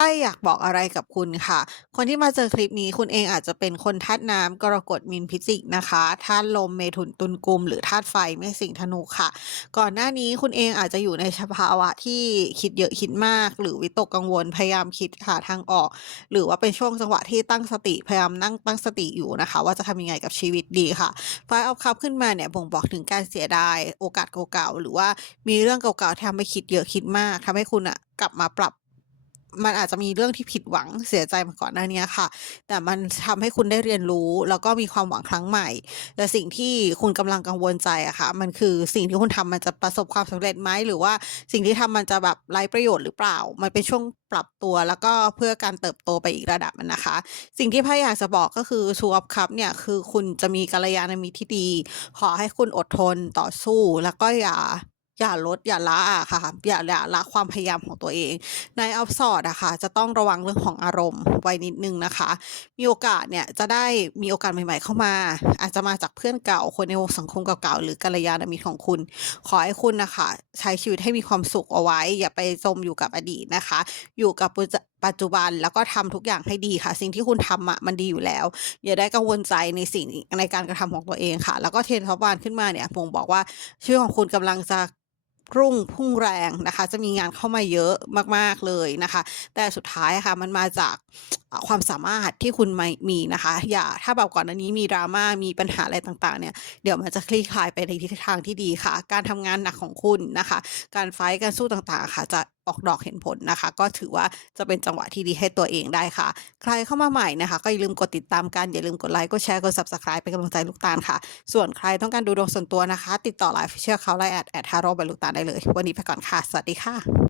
ไพ่อยากบอกอะไรกับคุณค่ะ คนที่มาเจอคลิปนี้คุณเองอาจจะเป็นคนธาตุน้ำกรกฎมีนพิจิกนะคะธาตุลมเมถุนตุลกุม หรือธาตุไฟเมษสิงห์ธนูค่ะ ก่อนหน้านี้คุณเองอาจจะอยู่ในสภาวะที่คิดเยอะคิดมาก หรือวิตกกังวลพยายามคิดหาทางออก หรือว่าเป็นช่วงจังหวะที่ตั้งสติพยายามนั่งตั้งสติอยู่นะคะ ว่าจะทำยังไงกับชีวิตดีค่ะไฟเอาคับขึ้นมาเนี่ยบ่งบอกถึงการเสียดาย โอกาสเก่าๆหรือว่ามีเรื่องเก่าๆที่ทำให้คิดเยอะคิดมากทำให้คุณอะกลับมาปรับ มันอาจจะมีเรื่องที่ผิดหวังเสียใจมาก่อนหน้านี้ค่ะ แต่มันทำให้คุณได้เรียนรู้ แล้วก็มีความหวังครั้งใหม่ แต่สิ่งที่คุณกำลังกังวลใจอะค่ะ มันคือสิ่งที่คุณทำมันจะประสบความสำเร็จไหมหรือว่าสิ่งที่ทำมันจะแบบไร้ประโยชน์หรือเปล่า มันเป็นช่วงปรับตัวแล้วก็เพื่อการเติบโตไปอีกระดับนะคะ สิ่งที่พ่อยากจะบอกก็คือ Two of Cups เนี่ยคือคุณจะมีกัลยาณมิตรที่ดี ขอให้คุณอดทนต่อสู้ แล้วก็อย่า อย่าลดอย่าละอะค่ะอย่าอย่าละความพยายามของตัวเอง Knight of Swords อะค่ะจะต้องระวังเรื่องของอารมณ์ไว้นิดหนึ่งนะคะ มีโอกาสเนี่ยจะได้มีโอกาสใหม่ ๆ เข้ามา อาจจะมาจากเพื่อนเก่าคนในวงสังคมเก่าๆหรือกัลยาณมิตรของคุณ ขอให้คุณนะคะใช้ชีวิตให้มีความสุขเอาไว้ อย่าไปจมอยู่กับอดีตนะคะ อยู่กับปัจจุบันแล้วก็ทำทุกอย่างให้ดีค่ะ สิ่งที่คุณทำอะมันดีอยู่แล้ว อย่าได้กังวลใจในสิ่งในการกระทำของตัวเองค่ะ แล้วก็ Ten of Wands ขึ้นมาเนี่ยบ่งบอกว่าชีวิตของคุณกำลังจะ รุ่งพุ่งแรงนะคะ จะมีงานเข้ามาเยอะมาก ๆ เลยนะคะ แต่สุดท้ายะค่ะมันมาจากความสามารถที่คุณไมมีนะคะ อย่าถ้าแบบก่อนหน้านี้มีดราม่ามีปัญหาอะไรต่างๆเนี่ยเดี๋ยวมันจะคลี่คลายไปในทิศทางที่ดีค่ะ การทำงานหนักของคุณนะคะ การไฟต์การสู้ต่างๆค่ะจะ ออกดอกเห็นผลนะคะ ก็ถือว่าจะเป็นจังหวะที่ดีให้ตัวเองได้ค่ะ ใครเข้ามาใหม่นะคะ ก็อย่าลืมกดติดตามกัน อย่าลืมกดไลค์กดแชร์กด Subscribe เป็นกำลังใจลูกตาลค่ะ ส่วนใครต้องการดูดวงส่วนตัวนะคะ ติดต่อไลฟ์เชื่อเขาไลน์แอดแอดฮารอบไปลูกตาลได้เลย วันนี้ไปก่อนค่ะ สวัสดีค่ะ